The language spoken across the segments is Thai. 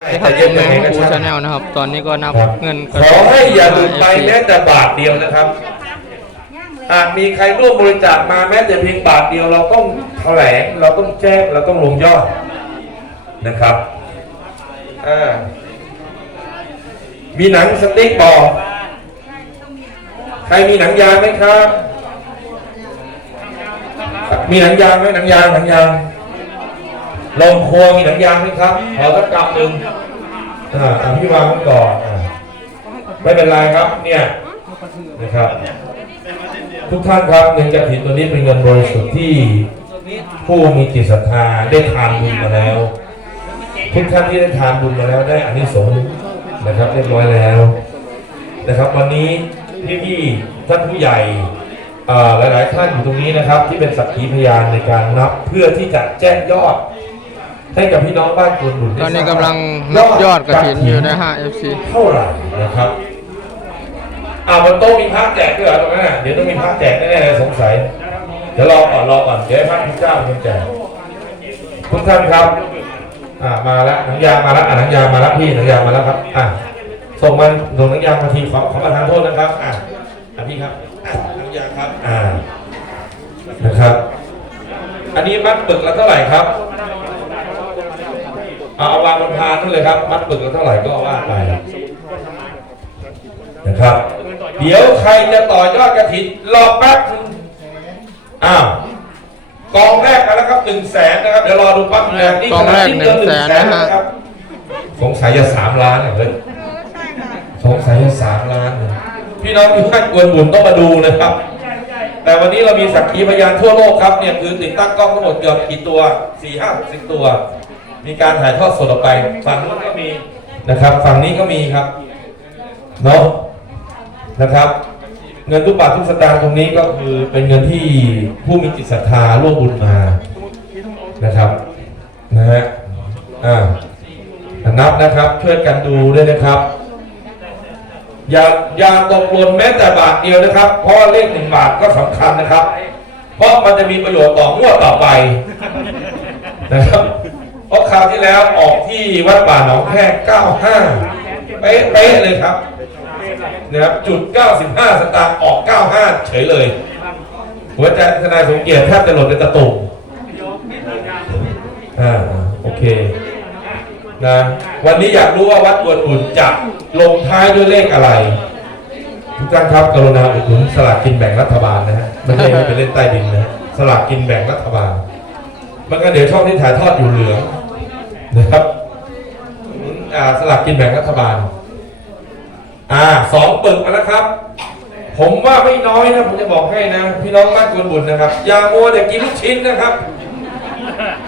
ครับผมแมงคูชาแนลนะครับ ตอนนี้ก็นับครับเงินขอให้อย่าหลุดไปแม้แต่บาทเดียวนะครับหากมีใครร่วมบริจาคมาแม้แต่เพียงบาทเดียวเราต้องแถลงเราต้องแจ้งเราต้องลงยอดนะครับอ่ามีหนังสติ๊กบอกใครมีหนังยางไหมครับ มีหนังยางไหมหนังยางหนังยาง ลงครัวมีหนังยางไหมครับขอสักกำหนึ่งอ่าพี่วางไว้ก่อนอ่าไม่เป็นไรครับเนี่ยนะครับ ทุกท่านครับเงินกระถินตัวนี้เป็นเงินบริสุทธิ์ที่ผู้มีจิตศรัทธาได้ทานบุญมาแล้ว ทุกท่านที่ได้ทานบุญมาแล้วได้อานิสงส์นะครับเรียบร้อยแล้วนะครับ วันนี้พี่ๆท่านผู้ใหญ่อ่อหลาย ๆ ท่านอยู่ตรงนี้นะครับ ที่เป็นสักขีพยานในการนับเพื่อที่จะแจ้งยอด ให้กับพี่น้องบ้านควรบุญได้ตอนนี้ทราบกำลังนับยอดกระถินอยู่นะฮะ FC เท่าไหร่นะครับอ่าบนโต๊ะมีพระแจกด้วยเหรอตรงนั้นน่ะเดี๋ยวต้องมีพระแจกแน่ๆเลยสงสัย เดี๋ยวรอก่อนรอก่อนเดี๋ยวให้พระพุทธเจ้าเป็นแจกทุกท่านครับ อ่ามาแล้วหนังยางมาแล้วอ่าหนังยางมาแล้วพี่หนังยางมาแล้วครับอ่าส่งมันส่งหนังยางมาทีขอขอประทานโทษนะครับอ่าอ่าพี่ครับอ่าหนังยางครับอ่านะครับ อันนี้มัดปึกละเท่าไหร่ครับเอา เอาวางบนพานนั่นเลยครับ มัดปึกละเท่าไหร่ก็ว่าไปนะครับ เดี๋ยวใครจะต่อยอดกระถินรอแป๊บนึงอ้าวกองแรกมาแล้วครับหนึ่งแสนนะครับ เดี๋ยวรอดูปั๊บแรกนี่กองแรกขนาดเดียว100,000นะฮะครับสงสัยจะสามล้านเหรอเฮ้ยสงสัยจะสามล้านเลยพี่น้องที่ท่านกวนบุญต้องมาดูนะครับ แต่วันนี้เรามีสักขีพยานทั่วโลกครับเนี่ยคือติดตั้งกล้องทั้งหมดเกือบกี่ตัวสี่ห้าสิบตัว มีการถ่ายทอดสดออกไปฝั่งนู้นก็มีนะครับ ฝั่งนี้ก็มีครับเนาะนะครับ เงินทุกบาททุกสตางค์ตรงนี้ก็คือเป็นเงินที่ผู้มีจิตศรัทธาร่วมบุญมานะครับนะฮะอ่านับนะครับช่วยกันดูด้วยนะครับ อย่าอย่าตกหล่นแม้แต่บาทเดียวนะครับ เพราะเลขหนึ่งบาทก็สำคัญนะครับ เพราะมันจะมีประโยชน์ต่องวดต่อไปนะครับาะคราวที่แล้วออกที่วัดป่าหนองแพร95 เป๊ะเป๊ะเลยครับนะครับจุด 95 สตางค์ออก 95 เฉยเลย หัวใจทนายสมเกียรติแทบจะหล่นในตะตุ่มอ่าโอเคนะวันนี้อยากรู้ว่าวัดกวนอุ่นจะลงท้ายด้วยเลขอะไรทุกท่านครับกรุณาอุดหนุนสลากกินแบ่งรัฐบาลนะฮะไม่ใช่ให้ไปเล่นใต้ดินนะฮะสลากกินแบ่งรัฐบาลมันก็เดี๋ยวช่องที่ถ่ายทอดอยู่เหลือง นะครับสลากกินแบ่งรัฐบาล อ่าสองปึกแล้วครับ ผมว่าไม่น้อยนะผมจะบอกให้นะ พี่น้องบ้านกวนบุญนะครับ อย่ามัวแต่กินลูกชิ้นนะครับ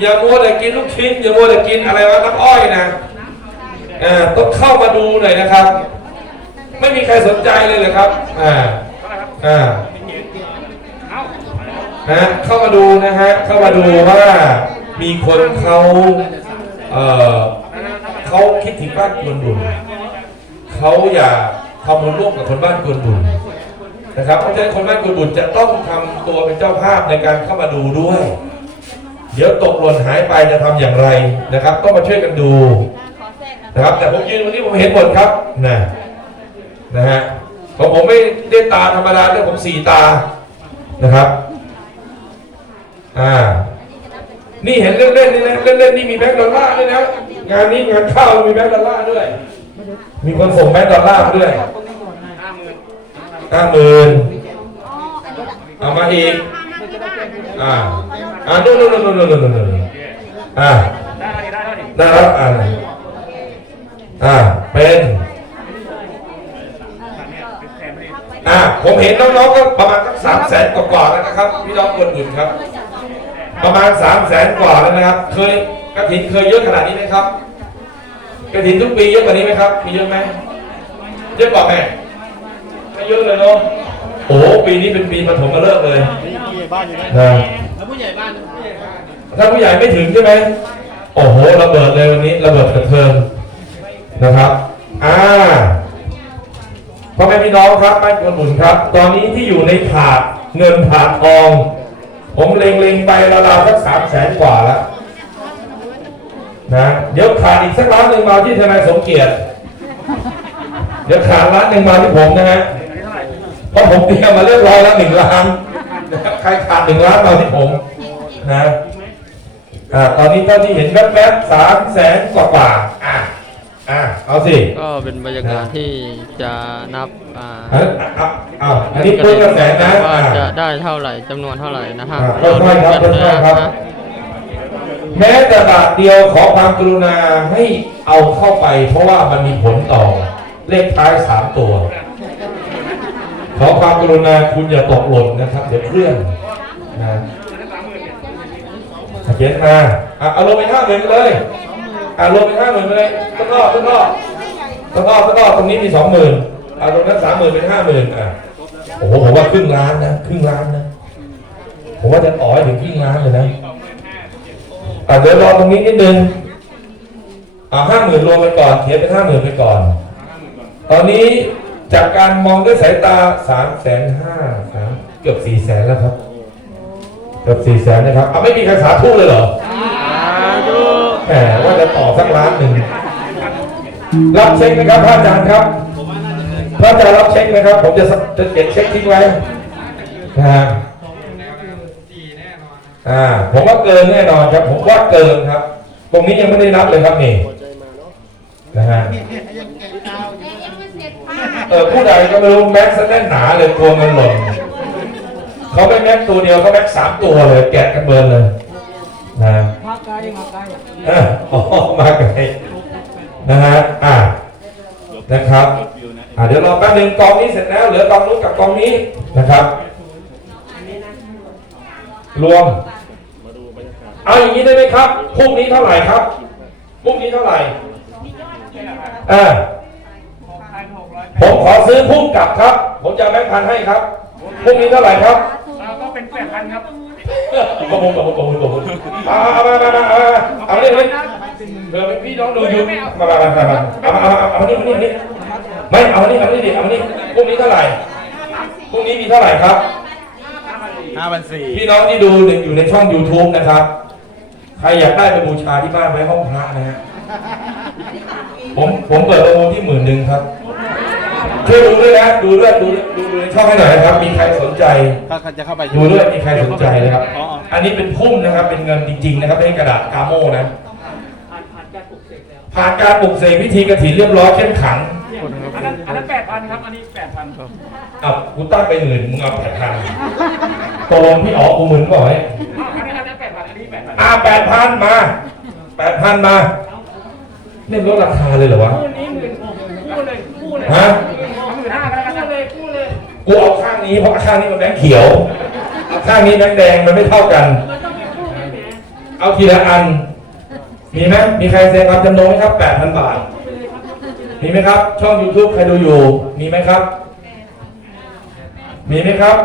อย่ามัวแต่กินลูกชิ้น อย่ามัวแต่กินอะไรวะน้ำอ้อยนะอ่าต้องเข้ามาดูหน่อยนะครับ ไม่มีใครสนใจเลยเหรอครับอ่าอ่าฮะเข้ามาดูนะฮะเข้ามาดูว่ามีคนเขา เออเขาคิดถึงบ้านกวนบุญเขาอยากทำบุญร่วมกับคนบ้านกวนบุญนะครับเพราะฉะนั้นคนบ้านกวนบุญจะต้องทำตัวเป็นเจ้าภาพในการเข้ามาดูด้วย เดี๋ยวตกหล่นหายไปจะทำอย่างไรนะครับต้องมาช่วยกันดูนะครับแต่ผมยืนวันนี้ผมเห็นหมดครับนะนะฮะของผมไม่ได้ตาธรรมดาด้วยผมสี่ตานะครับ อ่า นี่เห็นเล่นๆนี่นะเล่นๆนี่มีแบงค์ดอลลาร์ด้วยนะ งานนี้งานเข้ามีแบงค์ดอลลาร์ด้วย มีคนส่งแบงค์ดอลลาร์มาด้วยห้าหมื่นเอามาอีก อ่า อ่านู่นนู่นนู่นนู่นนู่นนู่นอ่าได้แล้วอ่าอ่า เป็นอ่าผมเห็นน้องๆก็ประมาณสักสามแสนกว่าๆแล้วนะครับ พี่น้องคนอื่นครับ ประมาณสามแสนกว่าแล้วนะครับ เคยกระถินเคยเยอะขนาดนี้ไหมครับกระถินทุกปีเยอะกว่านี้ไหมครับ มีเยอะไหมเยอะกว่าไหมไม่เยอะเลยเนาะโอ้โหปีนี้เป็นปีปฐมฤกษ์เลยนะแล้วผู้ใหญ่บ้านผู้ใหญ่บ้านถ้าผู้ใหญ่ไม่ถึงใช่ไหมโอ้โหระเบิดเลยวันนี้ระเบิดกระเทินนะครับอ่าพ่อแม่พี่น้องครับบ้านกวนบุญครับ ตอนนี้ที่อยู่ในถาดเงินถาดทอง ผมเล็งๆไปราวๆสักสามแสนกว่าแล้วนะเดี๋ยวขาดอีกสักล้านหนึ่งมาที่ทนายสมเกียรติ เดี๋ยวขาดล้านหนึ่งมาที่ผมนะฮะเพราะผมเตรียมมาเรียบร้อยแล้วหนึ่งล้านนะครับใครขาดหนึ่งล้านมาที่ผมนะอ่าตอนนี้เท่าที่เห็นแวบๆสามแสนกว่ากว่าๆ เอาสิก็เป็นบรรยากาศที่จะนับอ่าอะอะอะอันนี้เพิ่มกระแสนะว่าอะจะได้เท่าไหร่จำนวนเท่าไหร่นะฮะอ่าค่อยๆครับเาดูค่อยๆครับนะแม้แต่บาทเดียวขอความกรุณาให้เอาเข้าไป เพราะว่ามันมีผลต่อเลขท้ายสามตัว ขอความกรุณาคุณอย่าตกหล่นนะครับเดี๋ยวเคลื่อนนะเขียนมาอะเอาลงไปห้าหมื่นเลยอะลงไปห้าหมื่นเลย ต้นรอบต้นรอบต้นรอบต้นรอบตรงนี้มีสองหมื่นอะตรงนั้นสามหมื่นเป็นห้าหมื่นอะโอ้โหผมว่าครึ่งล้านนะครึ่งล้านนะผมว่าจะต่อให้ถึงครึ่งล้านเลยนะอะเดี๋ยวรอตรงนี้นิดนึงอ่าห้าหมื่นรวมไปก่อนเขียนเป็นห้าหมื่นไปก่อน ตอนนี้จากการมองด้วยสายตาสามแสนห้าสามเกือบสี่แสนแล้วครับเกือบสี่แสนนะครับอะไม่มีใครสาธุเลยเหรอแหมว่าจะต่อสักล้านหนึ่ง รับเช็คนะครับพระอาจารย์ครับพระอาจารย์รับเช็คนะครับ ผมจะจะเก็บเช็คทิ้งไว้นะฮะอ่าผมว่าเกินแน่นอนครับ ผมว่าเกินครับ ตรงนี้ยังไม่ได้นับเลยครับนี่นะฮะเออผู้ใดก็ไม่รู้แม็กซ์แน่นหนาเลยกลัวเงินหล่นเขาไม่แม็กซ์ตัวเดียวเขาแม็กซ์สามตัวเลย แกะกันเบิร์นเลยนะมาไกลมาไกลอะอ๋อมาไกล นะฮะอ่านะครับอ่าเดี๋ยวรอแป๊บหนึงกองนี้เสร็จแล้วเหลือกองนู้นกับกองนี้นะครับรวมเอาอย่างนี้ได้ไหมครับพรุ่งนี้เท่าไหร่ครับพรุ่งนี้เท่าไหร่อ่าผมขอซื้อพุ่งกลับครับ ผมจะเอาแบงค์พันให้ครับพรุ่งนี้เท่าไหร่ครับก็เป็นแปดพันครับประมูลประมูลประมูลประมูลเอาเอามามามาเอามาเอาเนี่ย เลยเผื่อเป็นพี่น้องดูอยู่มามามามามาเอามาเอามาเอามานี่มานี่มานี่ไม่เอามานี่เอามานี่ดิเอามานี่พรุ่งนี้เท่าไหร่พรุ่งนี้มีเท่าไหร่ครับห้าพันสี่พี่น้องที่ดูอยู่ในช่อง YouTube นะครับ ใครอยากได้ไปบูชาที่บ้านไว้ห้องพระนะฮะผมผมเปิดประมูลที่หมื่นหนึ่งครับช่วยดูด้วยนะดูด้วยดูดูดูในช่องให้หน่อยนะครับ มีใครสนใจถ้าจะเข้าไปดูด้วยมีใครสนใจนะครับอ๋ออันนี้เป็นพุ่มนะครับ เป็นเงินจริง ๆ นะครับไม่ใช่กระดาษกาโม่นะ ผ่านการปลุกเสกวิธีกระถินเรียบร้อยเข้มขังอันนั้นอันนั้นแปดพันครับ อันนี้แปดพันอะกูตั้งไปหมื่นมึงเอาแปดพันตกลงพี่อ๋อกูหมื่นก่อนไหมอันนี้อันนั้นแปดพันอันนี้แปดพันอ่าแปดพันมาแปดพันมาเนี่ยลดราคาเลยเหรอวะ คู่นี้หมื่นหกคู่เลยคู่เลยฮะ หมื่นห้าก็แล้วกันเลยคู่เลยกูเอาข้างนี้เพราะข้างนี้มันแบงค์เขียวข้างนี้แบงค์แดงมันไม่เท่ากันเอาทีละอัน มีไหมมีใครแสดงความจำนงไหมครับแปดพันบาท มีไหมครับ ช่อง YouTube ใครดูอยู่ มีไหมครับ มีไหมครับ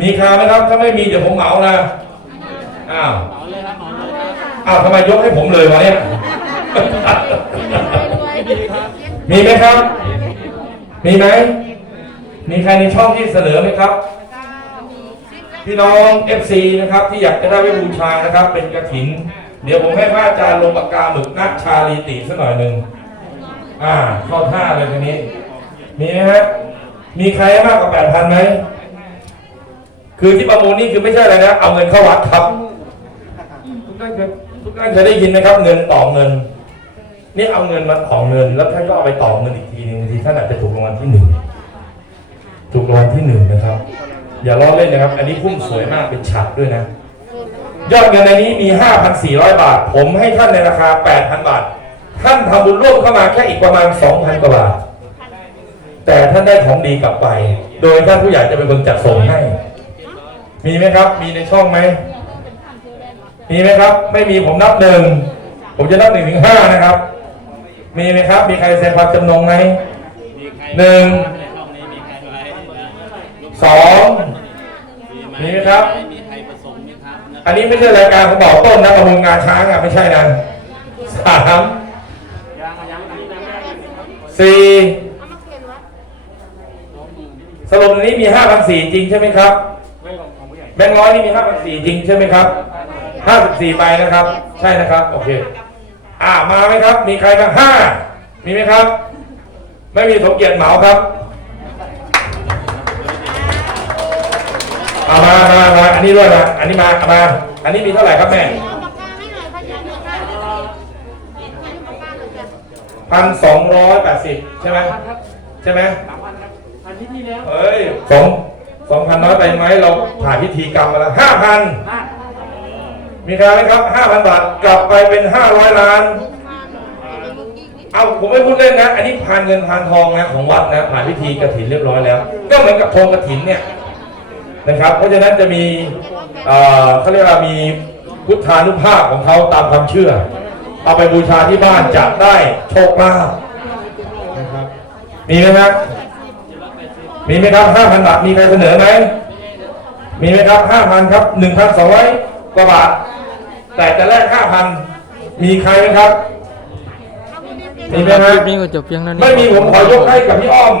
มีคาไหมครับ ถ้าไม่มีเดี๋ยวผมเหมานะ อ้าวเอาเลยครับเอาเลยครับอ้าวทำไมยกให้ผมเลยวะเนี่ย มีไหมครับ มีไหม มีใครในช่องที่เสนอไหมครับพี่น้อง FC นะครับที่อยากจะได้ไว้บูชานะครับ เป็นกระถิน เดี๋ยวผมให้พระอาจารย์ลงปากกาหมึกนักชาลีติสักหน่อยหนึ่งอ่าเข้าท่าเลยทีนี้ มีไหมฮะมีใครให้มากกว่าแปดพันไหม คือที่ประมูลนี่คือไม่ใช่อะไรนะ เอาเงินเข้าวัดครับ ทุกท่านเคยทุกท่านเคยได้ยินไหมครับ เงินต่อเงิน นี่เอาเงินมาต่อเงิน แล้วท่านก็เอาไปต่อเงินอีกทีหนึงบางทีท่านอาจจะถูกรางวัลที่หนึ่งถูกรางวัลที่หนึ่งนะครับ อย่าล้อเล่นนะครับ อันนี้พุ่มสวยมากเป็นฉากด้วยนะ ยอดเงินในนี้มี 5,400 บาท ผมให้ท่านในราคา 8,000 บาท ท่านทำบุญร่วมเข้ามาแค่อีกประมาณ 2,000 กว่าบาท แต่ท่านได้ของดีกลับไป โดยท่านผู้ใหญ่จะเป็นคนจัดส่งให้ มีไหมครับ มีในช่องไหม มีไหมครับ ไม่มีผมนับหนึ่ง ผมจะนับหนึ่งถึงห้านะครับ มีไหมครับ มีใครแสดงความจำนงไหมหนึ่งช่องนี้มีใครไหมสอง มีไหมครับ อันนี้ไม่ใช่รายการของบ่อต้นนะประมูลงานช้างอะไม่ใช่นะสามยังยังอันนี้ยังไม่ได้สี่สรุปนนี้มีห้าพันสี่จริงใช่ไหมครับ แบงค์ร้อยนี่มีห้าพันสี่จริงใช่ไหมครับห้าสิบสี่ใบนะครับ ใช่นะครับ โอเคอ่ามาไหมครับ มีใครบ้างห้ามีไหมครับ ไม่มีสมเกียรติเหมาครับ เอามามามาอันนี้ด้วยมาอันนี้มาเอามา อันนี้มีเท่าไหร่ครับแม่เอาปากกาให้หน่อยค่ะยังมีค่ะให้ปากกาหน่อยจ้ะพันสองร้อยแปดสิบใช่ไหมใช่ไหมสามพันครับพันที่ที่แล้วเฮ้ยสองสองพันน้อยไปไหมเราผ่านพิธีกรรมมาแล้วห้าพันห้ามีใครไหมครับห้าพันบาทกลับไปเป็นห้าร้อยล้าน เอาผมไม่พูดเล่นนะ อันนี้ผ่านเงินผ่านทองนะของวัดนะผ่านพิธีกระถินเรียบร้อยแล้ว ก็เหมือนกับธงกระถินเนี่ย นะครับ เพราะฉะนั้นจะมีเอ่อเขาเรียกว่ามีพุทธานุภาพของเขาตามความเชื่อ เอาไปบูชาที่บ้านจะได้โชคลาภนะครับมีไหมครับมีไหมครับห้าพันบาทมีใครเสนอไหมมีไหมครับห้าพันครับหนึ่งพันสองร้อยกว่าบาท แต่จะแลกห้าพันมีใครไหมครับมีไหมคฮะลิปนี้ก็จบเพียงเท่านี้ไม่มีผมขอยกให้กับพี่อ้อม